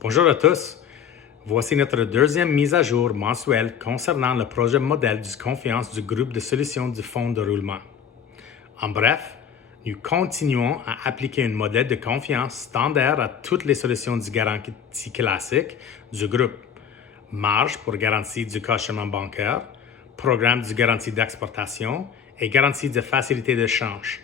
Bonjour à tous. Voici notre deuxième mise à jour mensuelle concernant le projet modèle de confiance du groupe de solutions du fonds de roulement. En bref, nous continuons à appliquer un modèle de confiance standard à toutes les solutions de garantie classique du groupe. Marge pour garantie du cautionnement bancaire, programme de garantie d'exportation et garantie de facilité d'échange.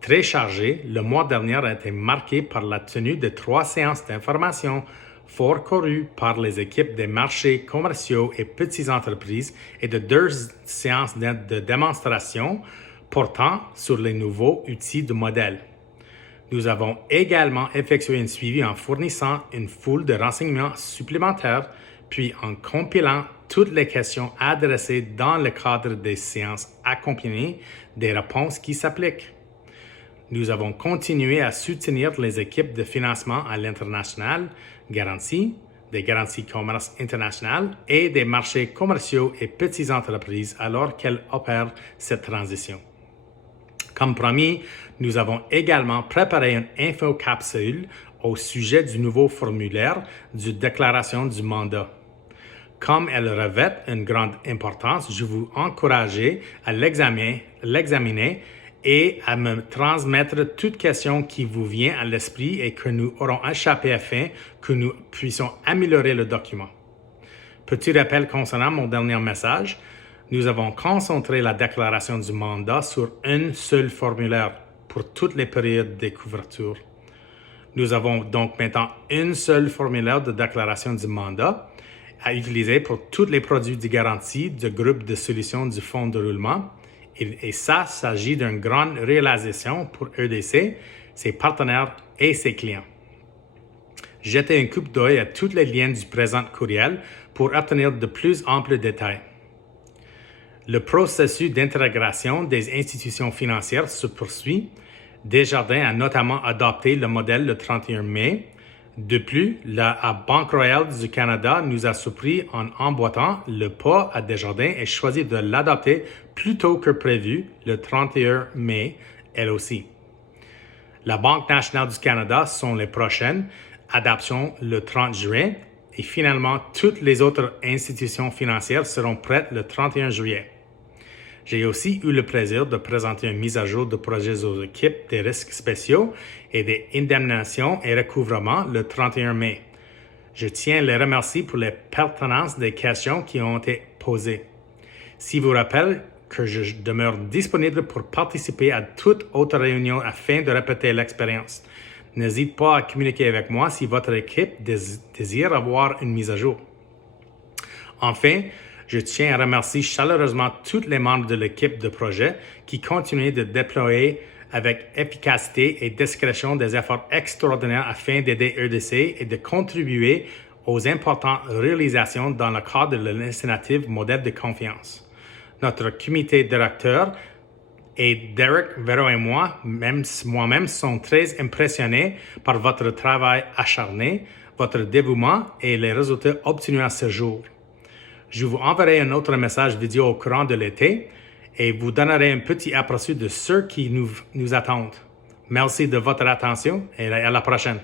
Très chargé, le mois dernier a été marqué par la tenue de 3 séances d'information fort courues par les équipes des marchés commerciaux et petites entreprises et de 2 séances de démonstration portant sur les nouveaux outils du modèle. Nous avons également effectué un suivi en fournissant une foule de renseignements supplémentaires, puis en compilant toutes les questions adressées dans le cadre des séances accompagnées des réponses qui s'appliquent. Nous avons continué à soutenir les équipes de financement à l'international, garanties, des garanties commerce international et des marchés commerciaux et petites entreprises alors qu'elles opèrent cette transition. Comme promis, nous avons également préparé une infocapsule au sujet du nouveau formulaire de déclaration du mandat. Comme elle revêt une grande importance, je vous encourage à l'examiner et à me transmettre toute question qui vous vient à l'esprit et que nous aurons échappé afin que nous puissions améliorer le document. Petit rappel concernant mon dernier message, nous avons concentré la déclaration du mandat sur un seul formulaire pour toutes les périodes de couverture. Nous avons donc maintenant un seul formulaire de déclaration du mandat à utiliser pour tous les produits de garantie du groupe de solutions du fonds de roulement. Et ça s'agit d'une grande réalisation pour EDC, ses partenaires et ses clients. Jetez un coup d'œil à tous les liens du présent courriel pour obtenir de plus amples détails. Le processus d'intégration des institutions financières se poursuit. Desjardins a notamment adopté le modèle le 31 mai. De plus, la Banque royale du Canada nous a surpris en emboîtant le pas à Desjardins et choisi de l'adopter plus tôt que prévu, le 31 mai, elle aussi. La Banque nationale du Canada sont les prochaines, adoption le 30 juin, et finalement, toutes les autres institutions financières seront prêtes le 31 juillet. J'ai aussi eu le plaisir de présenter une mise à jour de projets aux équipes des risques spéciaux et des indemnisations et recouvrements le 31 mai. Je tiens à les remercier pour la pertinence des questions qui ont été posées. Si vous rappelez que je demeure disponible pour participer à toute autre réunion afin de répéter l'expérience. N'hésitez pas à communiquer avec moi si votre équipe désire avoir une mise à jour. Enfin, je tiens à remercier chaleureusement tous les membres de l'équipe de projet qui continuent de déployer avec efficacité et discrétion des efforts extraordinaires afin d'aider EDC et de contribuer aux importantes réalisations dans le cadre de l'initiative Modèle de confiance. Notre comité directeur et Derek, Vero et moi-même sont très impressionnés par votre travail acharné, votre dévouement et les résultats obtenus à ce jour. Je vous enverrai un autre message vidéo au courant de l'été et vous donnerai un petit aperçu de ceux qui nous attendent. Merci de votre attention et à la prochaine.